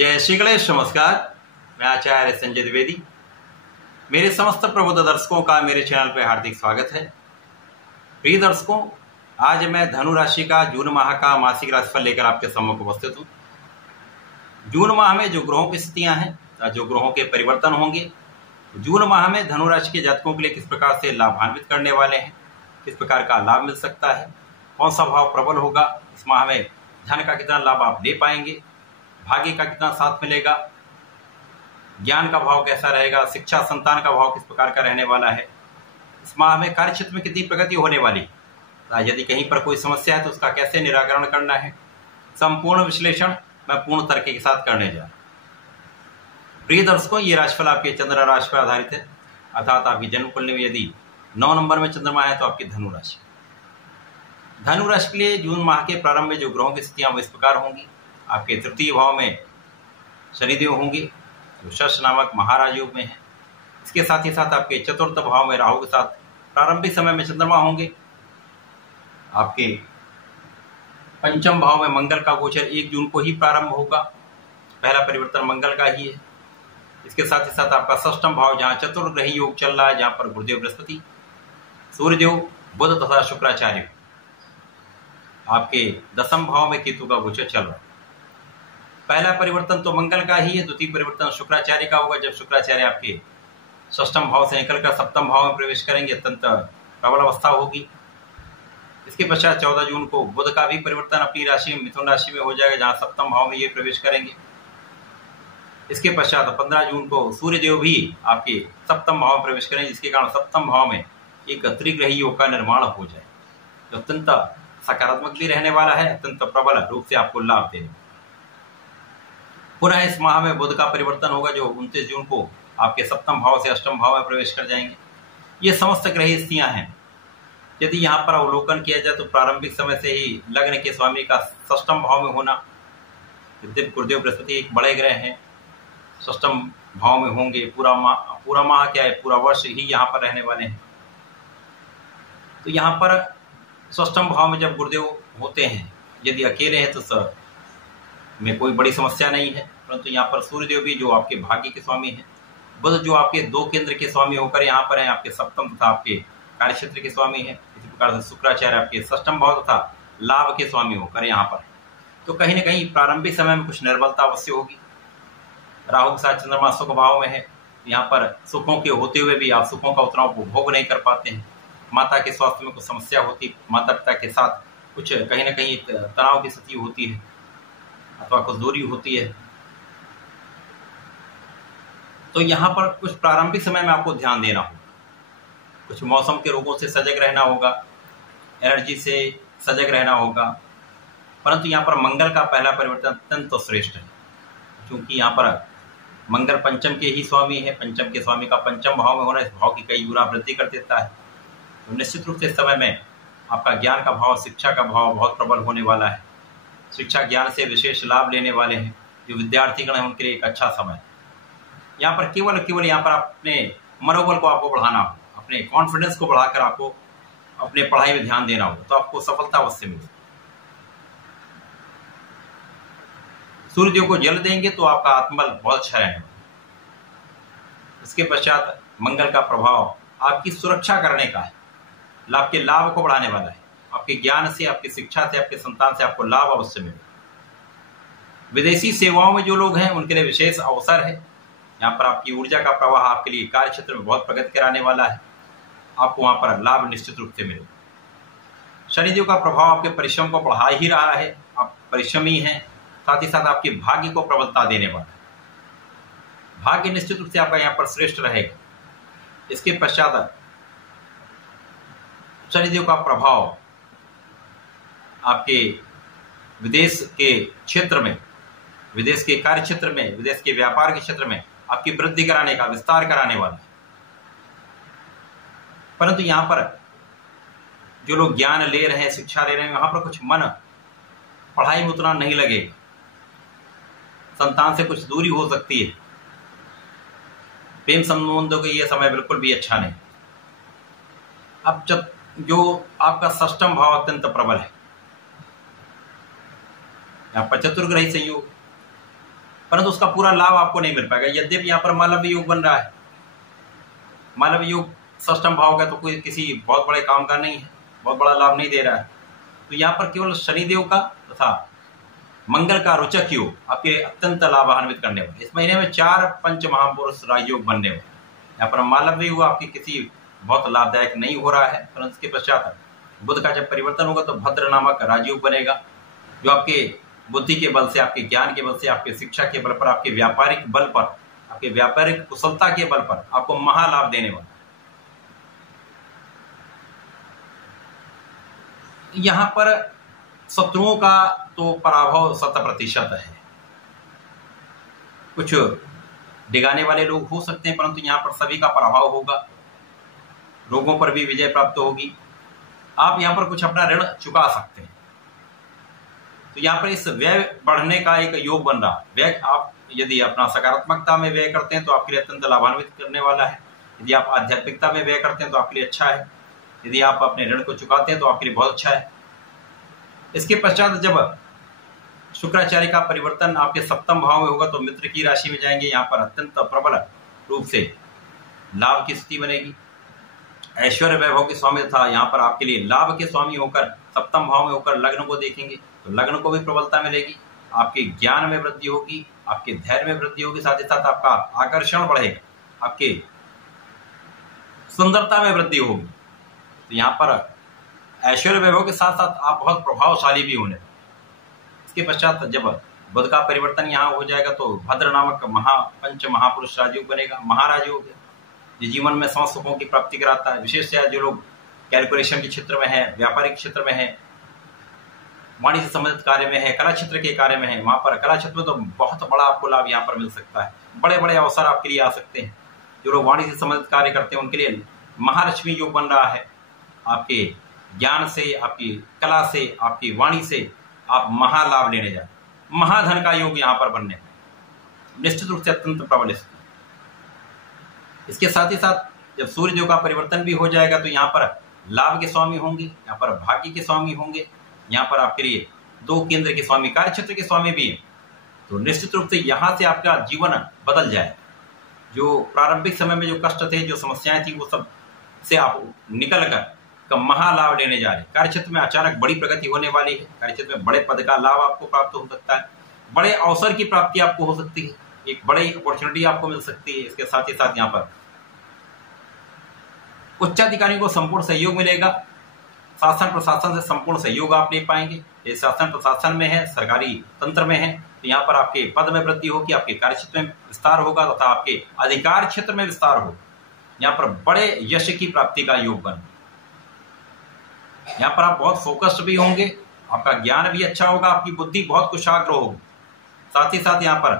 जय श्री गणेश। नमस्कार, मैं आचार्य संजय द्विवेदी। मेरे समस्त प्रबुद्ध दर्शकों का मेरे चैनल पर हार्दिक स्वागत है। प्रिय दर्शकों, आज मैं धनु राशि का जून माह का मासिक राशिफल लेकर आपके सम्मुख उपस्थित हूँ। जून माह में जो ग्रहों की स्थितियां हैं, जो ग्रहों के परिवर्तन होंगे, जून माह में धनु राशि के जातकों के लिए किस प्रकार से लाभान्वित करने वाले हैं, किस प्रकार का लाभ मिल सकता है, कौन सा भाव प्रबल होगा, इस माह में धन का कितना लाभ आप ले पाएंगे, भाग्य का कितना साथ मिलेगा, ज्ञान का भाव कैसा रहेगा, शिक्षा संतान का भाव किस प्रकार का रहने वाला है, इस माह में कार्य क्षेत्र में कितनी प्रगति होने वाली है, यदि कहीं पर कोई समस्या है तो उसका कैसे निराकरण करना है, संपूर्ण विश्लेषण मैं पूर्ण तर्क के साथ करने जा रहा हूं। प्रिय दर्शकों, ये राशिफल आपके चंद्र राशि पर आधारित है, अर्थात आपकी जन्म कुंडली में यदि 9 नंबर में चंद्रमा है तो आपकी धनु राशि। धनु राशि के लिए जून माह के प्रारंभ में जो ग्रहों की स्थितियां वो इस प्रकार होंगी। आपके तृतीय भाव में शनिदेव होंगे जो शश नामक महाराज योग में है। इसके साथ ही साथ आपके चतुर्थ भाव में राहु के साथ प्रारंभिक समय में चंद्रमा होंगे। आपके पंचम भाव में मंगल का गोचर 1 जून को ही प्रारंभ होगा। पहला परिवर्तन मंगल का ही है। इसके साथ ही साथ आपका षष्ठम भाव जहां चतुर्ग्रही योग चल रहा है, जहां पर गुरुदेव बृहस्पति, सूर्यदेव, बुध तथा शुक्राचार्य, आपके दसम भाव में केतु का गोचर चल रहा है। पहला परिवर्तन तो मंगल का ही है, द्वितीय परिवर्तन शुक्राचार्य का होगा। जब शुक्राचार्य आपके षष्ठम भाव से निकलकर सप्तम भाव में प्रवेश करेंगे, अत्यंत प्रबल अवस्था होगी। इसके पश्चात 14 जून को बुध का भी परिवर्तन अपनी राशि में मिथुन राशि में हो जाएगा, जहां सप्तम भाव में ये प्रवेश करेंगे। इसके पश्चात 15 जून को सूर्यदेव भी आपके सप्तम भाव में प्रवेश करेंगे, जिसके कारण सप्तम भाव में एक त्रिग्रही योग का निर्माण हो जाए, जो अत्यंत सकारात्मक भी रहने वाला है, अत्यंत प्रबल रूप से आपको लाभ देने। पुनः इस माह में बुध का परिवर्तन होगा, जो 29 जून को आपके सप्तम भाव से अष्टम भाव में प्रवेश कर जाएंगे। ये समस्त ग्रही स्थितियां हैं। यदि यहाँ पर अवलोकन किया जाए तो प्रारंभिक समय से ही लग्न के स्वामी का षष्ठम भाव में होना, गुरुदेव बृहस्पति एक बड़े ग्रह हैं, षष्ठम भाव में होंगे। पूरा माह क्या है, पूरा वर्ष ही यहाँ पर रहने वाले हैं। तो यहाँ पर षष्ठम भाव में जब गुरुदेव होते हैं, यदि अकेले हैं तो में कोई बड़ी समस्या नहीं है, परंतु यहाँ पर सूर्यदेव भी जो आपके भाग्य के स्वामी हैं, बुध जो आपके 2 केंद्र के स्वामी होकर यहाँ पर हैं, आपके सप्तम तथा आपके कार्य क्षेत्र के स्वामी हैं। इसी प्रकार से शुक्राचार्य आपके षष्ठम भाव तथा लाभ के स्वामी होकर यहाँ पर। तो कहीं ना कहीं प्रारंभिक समय में कुछ निर्बलता अवश्य होगी। राहु के साथ चंद्रमा सुख भाव में है, यहाँ पर सुखों के होते हुए भी आप सुखों का उतना उपभोग नहीं कर पाते हैं। माता के स्वास्थ्य में कुछ समस्या होती, माता पिता के साथ कुछ कहीं ना कहीं तनाव की स्थिति होती है अथवा कुछ दूरी होती है। तो यहाँ पर कुछ प्रारंभिक समय में आपको ध्यान देना होगा। कुछ मौसम के रोगों से सजग रहना होगा, एनर्जी से सजग रहना होगा। परंतु यहाँ पर मंगल का पहला परिवर्तन अत्यंत श्रेष्ठ है, क्योंकि यहाँ पर मंगल पंचम के ही स्वामी है। पंचम के स्वामी का पंचम भाव में होना इस भाव की कई गुना वृद्धि कर देता है। तो निश्चित रूप से इस समय में आपका ज्ञान का भाव, शिक्षा का भाव बहुत प्रबल होने वाला है। शिक्षा ज्ञान से विशेष लाभ लेने वाले हैं जो विद्यार्थीगण हैं, उनके लिए एक अच्छा समय है। यहाँ पर केवल यहाँ पर अपने मनोबल को आपको बढ़ाना हो, अपने कॉन्फिडेंस को बढ़ाकर आपको अपने पढ़ाई में ध्यान देना होगा, तो आपको सफलता अवश्य मिलेगी। सूर्यदेव को जल देंगे तो आपका आत्मबल बहुत अच्छा रहेगा। इसके पश्चात मंगल का प्रभाव आपकी सुरक्षा करने का है, आपके लाभ को बढ़ाने वाला है। आपके ज्ञान से, आपकी शिक्षा से, आपके संतान से आपको लाभ अवश्य मिलेगा। विदेशी सेवाओं में जो लोग हैं उनके लिए विशेष अवसर है। यहाँ पर आपकी ऊर्जा का प्रवाह आपके लिए कार्य क्षेत्र में बहुत प्रगति कराने वाला है। आपको वहां पर लाभ निश्चित रूप से मिलेगा। शनिदेव का प्रभाव आपके परिश्रम को बढ़ा ही रहा है, आप परिश्रमी हैं, साथ ही साथ आपके भाग्य को प्रबलता देने वाला है। भाग्य निश्चित रूप से आपका यहाँ पर श्रेष्ठ रहेगा। इसके पश्चात शनिदेव का प्रभाव आपके विदेश के क्षेत्र में, विदेश के कार्य क्षेत्र में, विदेश के व्यापार के क्षेत्र में आपकी वृद्धि कराने का, विस्तार कराने वाला है। परंतु यहाँ पर जो लोग ज्ञान ले रहे हैं, शिक्षा ले रहे हैं, वहां पर कुछ मन पढ़ाई में उतना नहीं लगेगा। संतान से कुछ दूरी हो सकती है। प्रेम संबंधों के ये समय बिल्कुल भी अच्छा नहीं। अब जब जो आपका षष्ठम भाव अत्यंत प्रबल है, यहाँ पर चतुर्ग्रही संयोग, परंतु उसका पूरा लाभ आपको नहीं मिल पाएगा। यद्यपि यहाँ पर मालव्य योग बन रहा है, मालव्य योग षष्ठम भाव का, तो कोई किसी बहुत बड़े काम का नहीं है, बहुत बड़ा लाभ नहीं दे रहा है। तो यहाँ पर केवल शनिदेव का तथा मंगल का रोचक योग आपके अत्यंत लाभान्वित करने वाले। इस महीने में 4 पंच महापुरुष राजयोग बनने वाले। यहाँ पर मालव्य योग आपके किसी बहुत लाभदायक नहीं हो रहा है, परंतु इसके पश्चात बुध का जब परिवर्तन होगा तो भद्र नामक राजयोग बनेगा, जो आपके बुद्धि के बल से, आपके ज्ञान के बल से, आपके शिक्षा के बल पर, आपके व्यापारिक बल पर, आपके व्यापारिक कुशलता के बल पर आपको महालाभ देने वाला। यहाँ पर शत्रुओं का तो पराभव 100% है। कुछ डिगाने वाले लोग हो सकते हैं, परंतु यहाँ पर सभी का पराभव होगा, रोगों पर भी विजय प्राप्त होगी। आप यहाँ पर कुछ अपना ऋण चुका सकते हैं। तो यहाँ पर इस व्यय बढ़ने का एक योग बन रहा है। व्यय आप यदि अपना सकारात्मकता में व्यय करते हैं तो आपके लिए अत्यंत लाभान्वित करने वाला है। यदि आप आध्यात्मिकता में व्यय करते हैं तो आपके लिए अच्छा है। यदि आप अपने ऋण को चुकाते हैं तो आपके लिए बहुत अच्छा है। इसके पश्चात जब शुक्राचार्य का परिवर्तन आपके सप्तम भाव में होगा तो मित्र की राशि में जाएंगे। यहाँ पर अत्यंत प्रबल रूप से लाभ की स्थिति बनेगी। ऐश्वर्य वैभव के स्वामी था, यहाँ पर आपके लिए लाभ के स्वामी होकर सप्तम भाव में होकर लग्न को देखेंगे तो लग्न को भी प्रबलता मिलेगी। आपके ज्ञान में वृद्धि होगी, आपके धैर्य में वृद्धि होगी, साथ ही साथ आपका आकर्षण बढ़ेगा, आपके सुंदरता में वृद्धि होगी। तो यहाँ पर ऐश्वर्य वैभव के साथ साथ आप बहुत प्रभावशाली भी होने। इसके पश्चात जब बुध का परिवर्तन यहाँ हो जाएगा तो भद्र नामक पंच महापुरुष राजयोग बनेगा, महाराजयोग है, जो जीवन में समस्त सुखों की प्राप्ति कराता है। विशेषतः जो लोग कैलकुलेशन के क्षेत्र में है, व्यापारिक क्षेत्र में है, वाणिज्य से संबंधित कार्य में है, कला क्षेत्र के कार्य में है, वहां पर कला क्षेत्र में तो बहुत बड़ा आपको लाभ यहाँ पर मिल सकता है। बड़े बड़े अवसर आपके लिए आ सकते हैं। जो लोग वाणिज्य से संबंधित कार्य करते हैं उनके लिए महालक्ष्मी योग बन रहा है। आपके ज्ञान से, आपकी कला से, आपकी वाणी से आप महालाभ लेने जाए। महाधन का योग यहाँ पर बनने निश्चित रूप से अत्यंत प्रबल। इसके साथ ही साथ जब सूर्य देव का परिवर्तन भी हो जाएगा तो यहाँ पर लाभ के स्वामी होंगे, यहाँ पर भाग्य के स्वामी होंगे, यहाँ पर आपके लिए 2 केंद्र के स्वामी, कार्य क्षेत्र के स्वामी भी हैं। तो निश्चित रूप से यहाँ से आपका जीवन बदल जाए। जो प्रारंभिक समय में जो कष्ट थे, जो समस्याएं थी, वो सब से आप निकल कर महालाभ लेने जा रहे हैं। कार्य क्षेत्र में अचानक बड़ी प्रगति होने वाली है। कार्य क्षेत्र में बड़े पद का लाभ आपको प्राप्त हो सकता है, बड़े अवसर की प्राप्ति आपको हो सकती है, एक बड़ी अपॉर्चुनिटी आपको मिल सकती है। इसके साथ ही साथ यहाँ पर उच्चाधिकारियों को संपूर्ण सहयोग मिलेगा। शासन प्रशासन से संपूर्ण सहयोग आप ले पाएंगे। ये शासन प्रशासन में है, सरकारी तंत्र में है, तो यहाँ पर आपके पद में वृद्धि होगी, आपके कार्य क्षेत्र में विस्तार होगा तथा आपके अधिकार क्षेत्र में विस्तार होगा। यहाँ पर बड़े यश की प्राप्ति का योग बन। यहाँ पर आप बहुत फोकस्ड भी होंगे, आपका ज्ञान भी अच्छा होगा, आपकी बुद्धि बहुत कुशाग्र होगी। साथ ही साथ यहाँ पर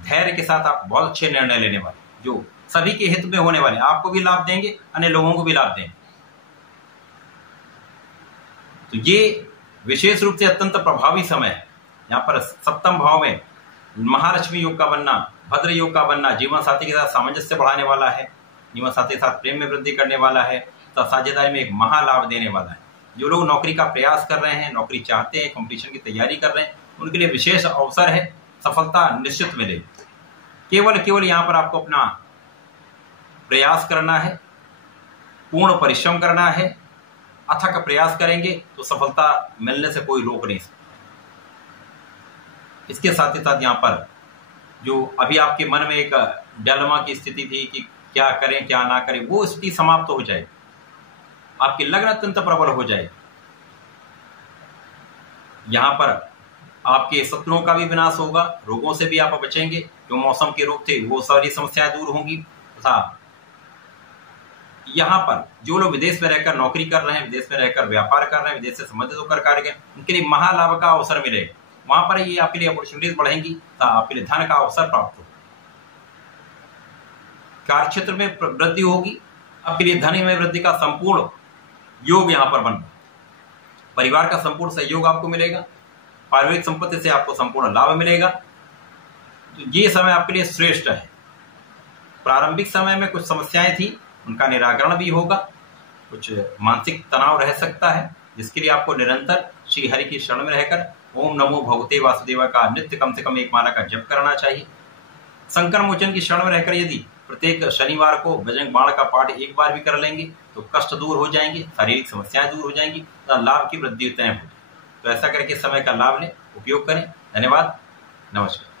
धैर्य के साथ आप बहुत अच्छे निर्णय लेने वाले, जो सभी के हित में होने वाले, आपको भी लाभ देंगे, अन्य लोगों को भी लाभ देंगे। तो ये विशेष रूप से अत्यंत प्रभावी समय है। यहाँ पर सप्तम भाव में महालक्ष्मी योग का बनना, भद्र योग का बनना जीवन साथी के साथ सामंजस्य बढ़ाने वाला है, जीवन साथी के साथ प्रेम में वृद्धि करने वाला है, तथा साझेदारी में एक महालाभ देने वाला है। जो लोग नौकरी का प्रयास कर रहे हैं, नौकरी चाहते हैं, कंपटीशन की तैयारी कर रहे हैं, उनके लिए विशेष अवसर है, सफलता निश्चित मिलेगी। केवल यहाँ पर आपको अपना प्रयास करना है, पूर्ण परिश्रम करना है। अथक प्रयास करेंगे तो सफलता मिलने से कोई रोक नहीं सकता। इसके साथ ही साथ यहाँ पर जो अभी आपके मन में एक डायलेमा की स्थिति थी कि क्या करें क्या ना करें, वो स्थिति समाप्त हो जाए, आपकी लग्न अत्यंत प्रबल हो जाए। यहाँ पर आपके शत्रुओं का भी विनाश होगा, रोगों से भी आप बचेंगे। जो मौसम के रोग थे वो सारी समस्याएं दूर होंगी। तथा यहाँ पर जो लोग विदेश में रहकर नौकरी कर रहे हैं, विदेश में रहकर व्यापार कर रहे हैं, विदेश से संबंधित होकर कार्य करें, उनके लिए महालाभ का अवसर मिलेगा। वहां पर ये आपके लिए अपॉर्चुनिटीज बढ़ेंगी, आपके लिए धन का अवसर प्राप्त होगा। कार्य क्षेत्र में वृद्धि होगी, आपके लिए धन में वृद्धि का संपूर्ण योग यहाँ पर बन। परिवार का संपूर्ण सहयोग आपको मिलेगा, पारिवारिक संपत्ति से आपको संपूर्ण लाभ मिलेगा। तो ये समय आपके लिए श्रेष्ठ है। प्रारंभिक समय में कुछ समस्याएं थी, उनका निराकरण भी होगा। कुछ मानसिक तनाव रह सकता है, जिसके लिए आपको निरंतर श्री हरि की शरण में रहकर ओम नमो भगवते वासुदेवा का नित्य कम से कम 1 माला का जप करना चाहिए। संकर मोचन की शरण में रहकर यदि प्रत्येक शनिवार को बजरंग बाण का पाठ 1 बार भी कर लेंगे तो कष्ट दूर हो जाएंगे, शारीरिक समस्याएं दूर हो जाएंगी, तथा लाभ की वृद्धि तय होगी। तो ऐसा करके समय का लाभ लें, उपयोग करें। धन्यवाद, नमस्कार।